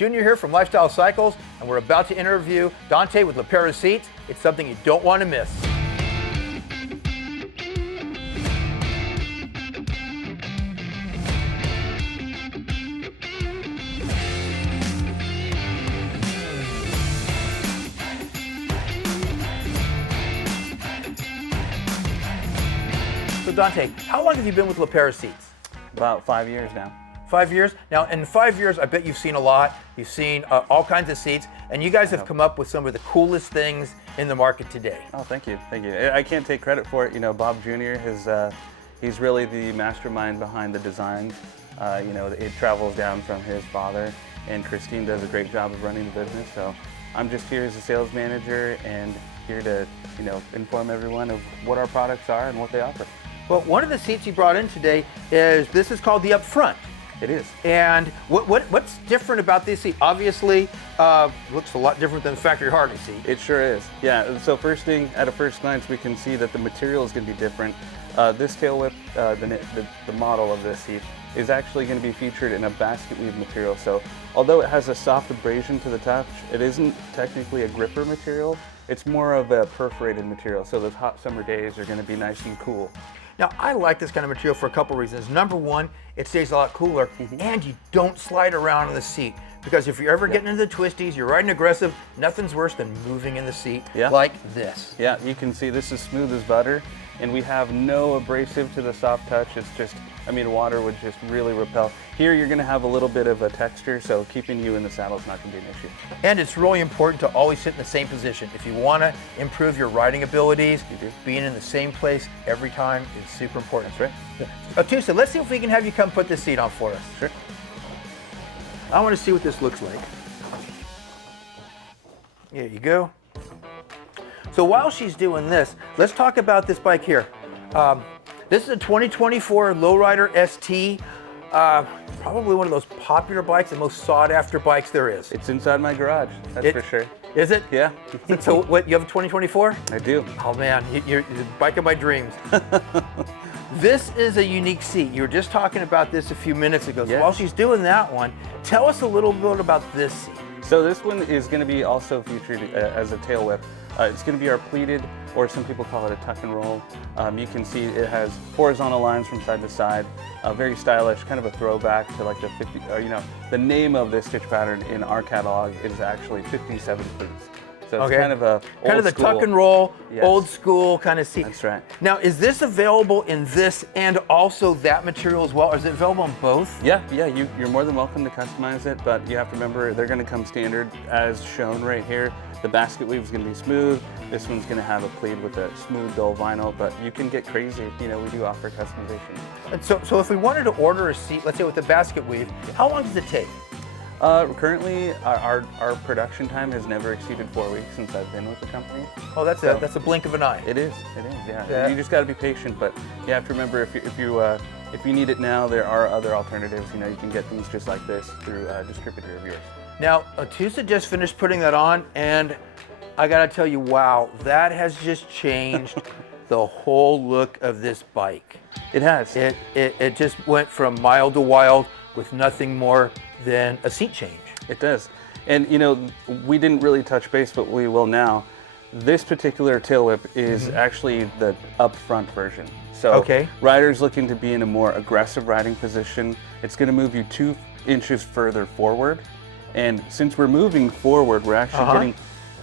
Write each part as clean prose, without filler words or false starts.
Junior here from Lifestyle Cycles, and we're about to interview Dante with LePera Seats. It's something you don't want to miss. So Dante, how long have you been with LePera Seats? About 5 years now. 5 years? Now, in 5 years, I bet you've seen a lot. You've seen all kinds of seats, and you guys have come up with some of the coolest things in the market today. Oh, thank you, thank you. I can't take credit for it. You know, Bob Jr. He's really the mastermind behind the designs. You know, it travels down from his father, and Christine does a great job of running the business. So I'm just here as a sales manager and here to, you know, inform everyone of what our products are and what they offer. Well, one of the seats you brought in today this is called the UpFront. It is. And what's different about this seat? Obviously, looks a lot different than the factory Harley seat. It sure is. Yeah. So first thing, at a first glance, we can see that the material is going to be different. This tail whip, the model of this seat, is actually going to be featured in a basket weave material. So although it has a soft abrasion to the touch, it isn't technically a gripper material. It's more of a perforated material. So those hot summer days are going to be nice and cool. Now, I like this kind of material for a couple reasons. Number one, it stays a lot cooler, and you don't slide around in the seat. Because if you're ever getting into the twisties, you're riding aggressive, nothing's worse than moving in the seat like this. Yeah, you can see this is smooth as butter, and we have no abrasive to the soft touch. It's just, I mean, water would just really repel. Here you're gonna have a little bit of a texture, so keeping you in the saddle is not gonna be an issue. And it's really important to always sit in the same position. If you wanna improve your riding abilities, being in the same place every time is super important. That's right. Tusa, let's see if we can have you come put this seat on for us. Sure. I wanna see what this looks like. There you go. So while she's doing this, let's talk about this bike here. This is a 2024 Lowrider ST. Probably one of those popular bikes, the most sought after bikes there is. It's inside my garage, that's for sure. Is it? Yeah. So what, you have a 2024? I do. Oh man, you're the bike of my dreams. This is a unique seat. You were just talking about this a few minutes ago. So while she's doing that one, tell us a little bit about this seat. So this one is going to be also featured as a tail whip. It's going to be our pleated, or some people call it a tuck and roll. You can see it has horizontal lines from side to side, very stylish, kind of a throwback to like the 50, you know, the name of this stitch pattern in our catalog is actually 57 pleats. So it's kind of a the tuck and roll, old school kind of seat. That's right. Now, is this available in this and also that material as well? Or is it available on both? Yeah, you're more than welcome to customize it, but you have to remember they're going to come standard as shown right here. The basket weave is going to be smooth. This one's going to have a pleat with a smooth, dull vinyl, but you can get crazy. You know, we do offer customization. And so if we wanted to order a seat, let's say with the basket weave, how long does it take? Currently, our production time has never exceeded 4 weeks since I've been with the company. Oh, that's a blink of an eye. It is, yeah. You just got to be patient, but you have to remember if you need it now, there are other alternatives. You know, you can get things just like this through a distributor of yours. Now, Tusa just finished putting that on, and I gotta tell you, wow, that has just changed the whole look of this bike. It has. It just went from mild to wild with nothing more than a seat change. It does. And you know, we didn't really touch base, but we will now. This particular tail whip is actually the UpFront version. So riders looking to be in a more aggressive riding position, it's gonna move you 2 inches further forward. And since we're moving forward, we're actually getting,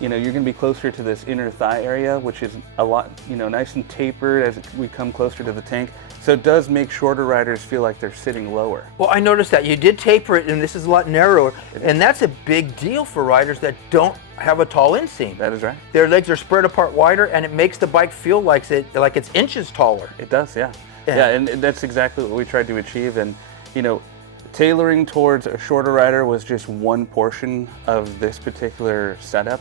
you know, you're going to be closer to this inner thigh area, which is a lot, you know, nice and tapered as we come closer to the tank. So it does make shorter riders feel like they're sitting lower. Well, I noticed that. You did taper it, and this is a lot narrower. And that's a big deal for riders that don't have a tall inseam. That is right. Their legs are spread apart wider, and it makes the bike feel like it's inches taller. It does, yeah. Yeah, and that's exactly what we tried to achieve. And, you know, tailoring towards a shorter rider was just one portion of this particular setup.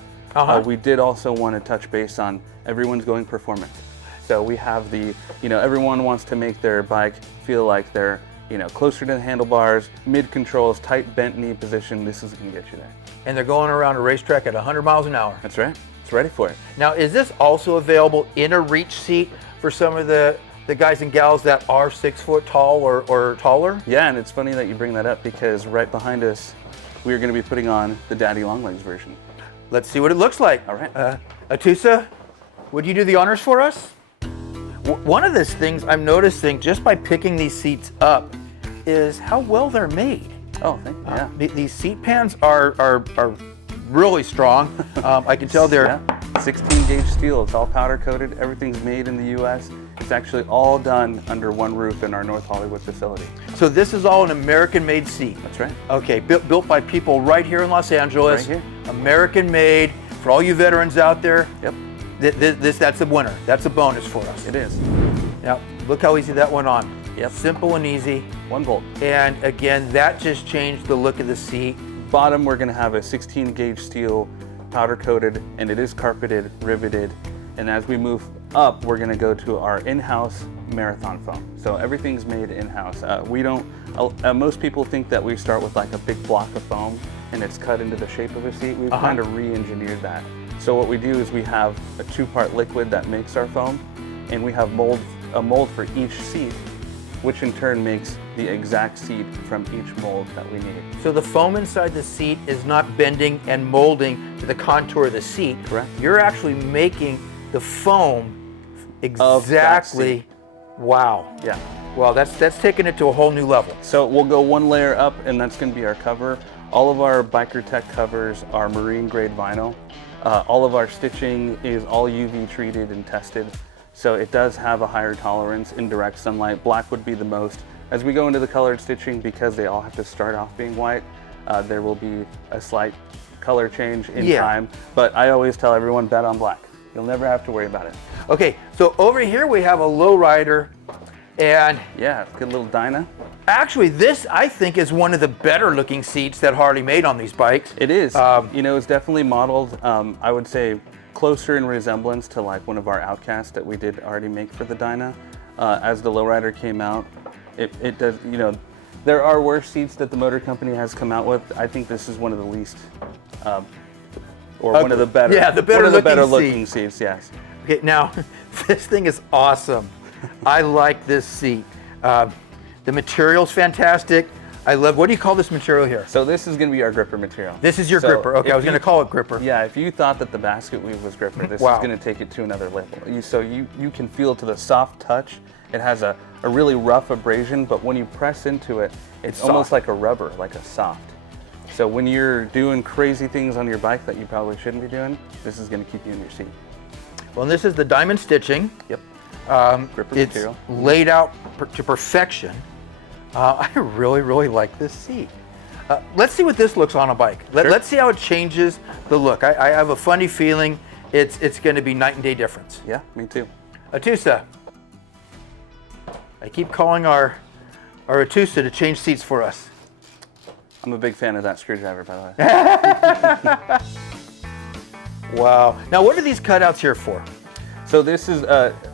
We did also want to touch base on everyone's going performance. So we have the, you know, everyone wants to make their bike feel like they're, you know, closer to the handlebars, mid controls, tight bent knee position. This is going to get you there. And they're going around a racetrack at 100 miles an hour. That's right. It's ready for it. Now, is this also available in a reach seat for some of the guys and gals that are 6 foot tall or taller? Yeah, and it's funny that you bring that up because right behind us we are going to be putting on the Daddy Longlegs version. Let's see what it looks like. All right. Atusa, would you do the honors for us? One of the things I'm noticing just by picking these seats up is how well they're made. Oh, thank you. Yeah. These seat pans are really strong. I can tell they're 16 gauge steel. It's all powder coated. Everything's made in the U.S. It's actually all done under one roof in our North Hollywood facility. So this is all an American-made seat. That's right. Okay, built by people right here in Los Angeles. Right here. American-made. For all you veterans out there, Yep. That's a winner. That's a bonus for us. It is. Now, look how easy that went on. Yep. Simple and easy. 1 bolt. And again, that just changed the look of the seat. Bottom, we're going to have a 16 gauge steel, powder coated, and it is carpeted, riveted. And as we move up, we're going to go to our in-house marathon foam. So everything's made in-house. Most people think that we start with like a big block of foam and it's cut into the shape of a seat. We've kind of re-engineered that. So what we do is we have a 2-part liquid that makes our foam, and we have a mold for each seat, which in turn makes the exact seat from each mold that we need. So the foam inside the seat is not bending and molding to the contour of the seat. Correct. You're actually making the foam exactly. Wow. Yeah. Wow, that's taking it to a whole new level. So we'll go 1 layer up, and that's going to be our cover. All of our Biker Tech covers are marine grade vinyl. All of our stitching is all UV treated and tested. So it does have a higher tolerance in direct sunlight. Black would be the most. As we go into the colored stitching, because they all have to start off being white, there will be a slight color change in time. But I always tell everyone, bet on black. You'll never have to worry about it. Okay, so over here we have a lowrider, and yeah, good little Dyna. Actually, this I think is one of the better looking seats that Harley made on these bikes. It is. You know, it's definitely modeled, I would say, closer in resemblance to like one of our Outcasts that we did already make for the Dyna. As the lowrider came out, it does, you know, there are worse seats that the motor company has come out with. I think this is one of the least, or one of the better, one of the better looking seats, yes. Okay, now, this thing is awesome. I like this seat. The material's fantastic. I love, what do you call this material here? So this is going to be our gripper material. This is your gripper. Okay, I was going to call it gripper. Yeah, if you thought that the basket weave was gripper, this is going to take it to another level. So you can feel to the soft touch. It has a really rough abrasion, but when you press into it, it's almost like a rubber, like a soft. So when you're doing crazy things on your bike that you probably shouldn't be doing, this is going to keep you in your seat. Well, and this is the diamond stitching. Yep. Gripper it's material. Laid out to perfection. I really like this seat. Let's see what this looks on a bike. Let's see how it changes the look. I have a funny feeling it's going to be night and day difference. Yeah, me too. Atusa. I keep calling our Atusa to change seats for us. I'm a big fan of that screwdriver, by the way. Wow. Now, what are these cutouts here for? So this is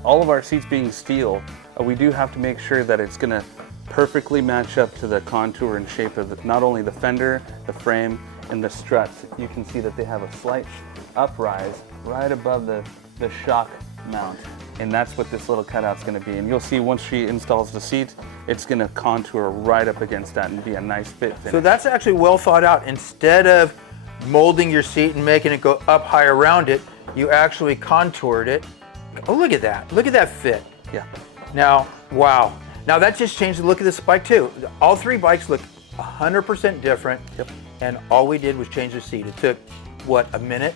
all of our seats being steel. We do have to make sure that it's going to perfectly match up to the contour and shape of not only the fender, the frame, and the struts. You can see that they have a slight uprise right above the shock mount. And that's what this little cutout's going to be. And you'll see once she installs the seat, it's going to contour right up against that and be a nice fit finish. So that's actually well thought out. Instead of molding your seat and making it go up high around it, you actually contoured it. Oh, look at that. Look at that fit. Yeah. Now, wow. Now that just changed the look of this bike too. All 3 bikes look 100% different. Yep. And all we did was change the seat. It took, what, a minute?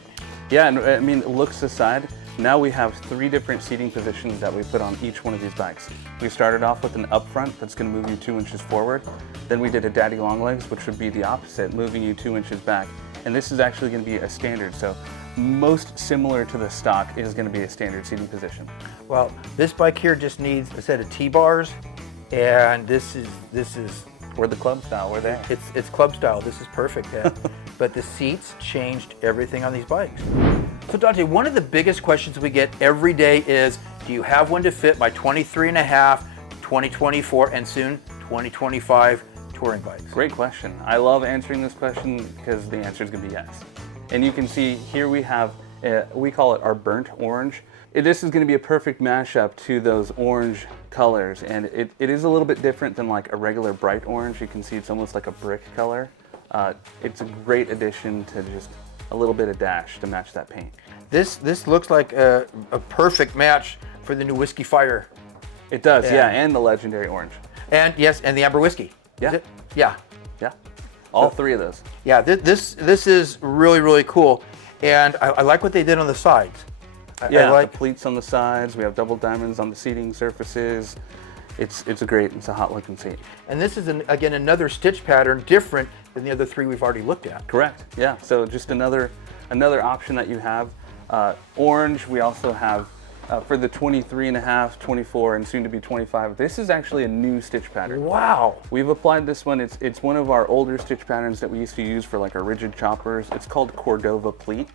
Yeah, and I mean, looks aside, now we have 3 different seating positions that we put on each one of these bikes. We started off with an upfront that's going to move you 2 inches forward. Then we did a daddy longlegs, which would be the opposite, moving you 2 inches back. And this is actually going to be a standard. So most similar to the stock is going to be a standard seating position. Well, this bike here just needs a set of T-bars, and this is We're the club style, we're there. It's club style. This is perfect. Yeah. But the seats changed everything on these bikes. So Dante, one of the biggest questions we get every day is, do you have one to fit my 23.5, 2024, and soon 2025 touring bikes? Great question. I love answering this question because the answer is going to be yes. And you can see here we have, we call it our burnt orange. This is going to be a perfect mashup to those orange colors, and it is a little bit different than like a regular bright orange. You can see it's almost like a brick color. it's a great addition to just a little bit of dash to match that paint. This looks like a perfect match for the new Whiskey Fire. It does, yeah, and the legendary orange. And yes, and the Amber Whiskey. Yeah. Yeah. Yeah. All three of those. Yeah, this is really, really cool. And I like what they did on the sides. Yeah, I like the pleats on the sides. We have double diamonds on the seating surfaces. It's a hot looking seat. And this is, again, another stitch pattern different than the other three we've already looked at. Correct, yeah. So just another option that you have. Orange, we also have for the 23.5, 24, and soon to be 25. This is actually a new stitch pattern. Wow. We've applied this one. It's one of our older stitch patterns that we used to use for like our rigid choppers. It's called Cordova pleat.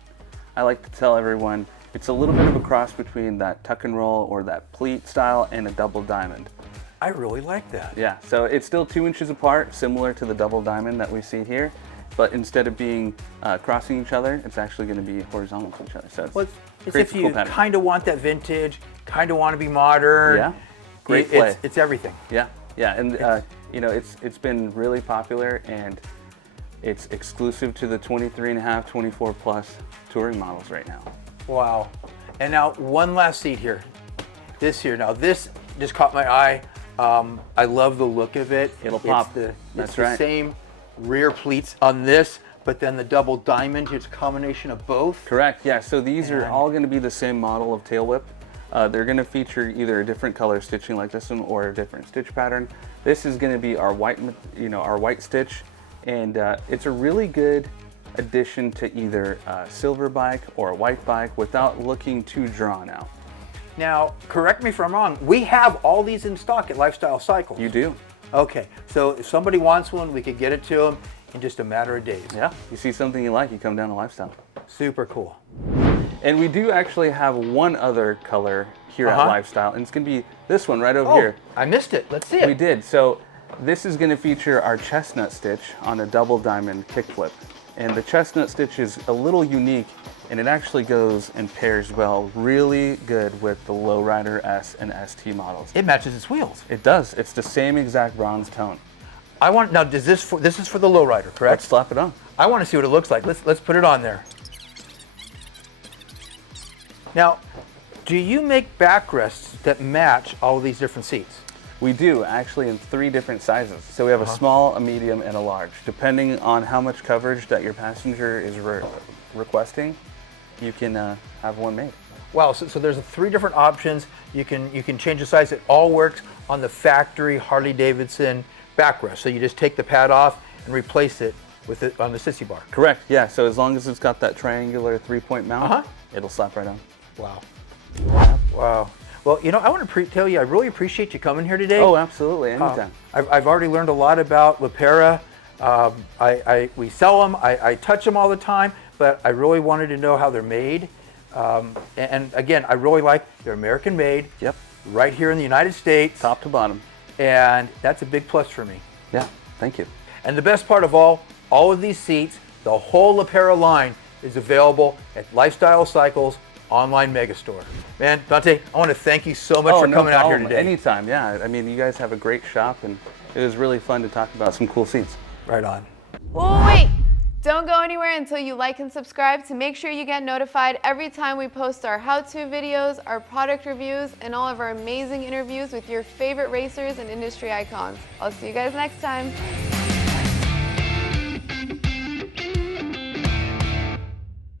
I like to tell everyone it's a little bit of a cross between that tuck and roll or that pleat style and a double diamond. I really like that. Yeah, so it's still 2 inches apart, similar to the double diamond that we see here, but instead of being crossing each other, it's actually going to be horizontal to each other. So it's if you kind of want that vintage, kind of want to be modern. Yeah, great play. It's everything. Yeah, and you know, it's been really popular, and it's exclusive to the 23.5, 24 plus touring models right now. Wow. And now one last seat here. This here. Now this just caught my eye. I love the look of it. It'll pop. It's the same rear pleats on this, but then the double diamond, it's a combination of both. Correct, yeah. So these are all going to be the same model of tail whip. They're going to feature either a different color stitching like this one or a different stitch pattern. This is going to be our white, our white stitch, and it's a really good addition to either a silver bike or a white bike without looking too drawn out. Now, correct me if I'm wrong, we have all these in stock at Lifestyle Cycles. You do. Okay, so if somebody wants one, we could get it to them in just a matter of days. Yeah, you see something you like, you come down to Lifestyle. Super cool. And we do actually have one other color here at Lifestyle, and it's going to be this one right over here. I missed it. Let's see it. We did. So this is going to feature our chestnut stitch on a double diamond kickflip. And the chestnut stitch is a little unique, and it actually goes and pairs well really good with the Lowrider S and ST models. It matches its wheels. It does. It's the same exact bronze tone. Now this is for the Lowrider, correct? Let's slap it on. I want to see what it looks like. Let's put it on there. Now, do you make backrests that match all of these different seats? We do, actually, in 3 different sizes. So we have a small, a medium, and a large. Depending on how much coverage that your passenger is requesting, you can have one made. Wow, so there's 3 different options. You can change the size. It all works on the factory Harley Davidson backrest. So you just take the pad off and replace it with it on the sissy bar. Correct, yeah. So as long as it's got that triangular 3-point mount, it'll slap right on. Wow. Wow. Well, I want to tell you, I really appreciate you coming here today. Oh, absolutely, anytime. I've already learned a lot about LePera. We sell them, I touch them all the time, but I really wanted to know how they're made. And again, I really like they're American made. Yep. Right here in the United States. Top to bottom. And that's a big plus for me. Yeah, thank you. And the best part of all of these seats, the whole LePera line is available at Lifestyle Cycles online megastore. Man, Dante, I want to thank you so much for coming out here today. Anytime, yeah. I mean, you guys have a great shop, and it was really fun to talk about some cool seats. Right on. Oh, wait! Don't go anywhere until you like and subscribe to make sure you get notified every time we post our how-to videos, our product reviews, and all of our amazing interviews with your favorite racers and industry icons. I'll see you guys next time.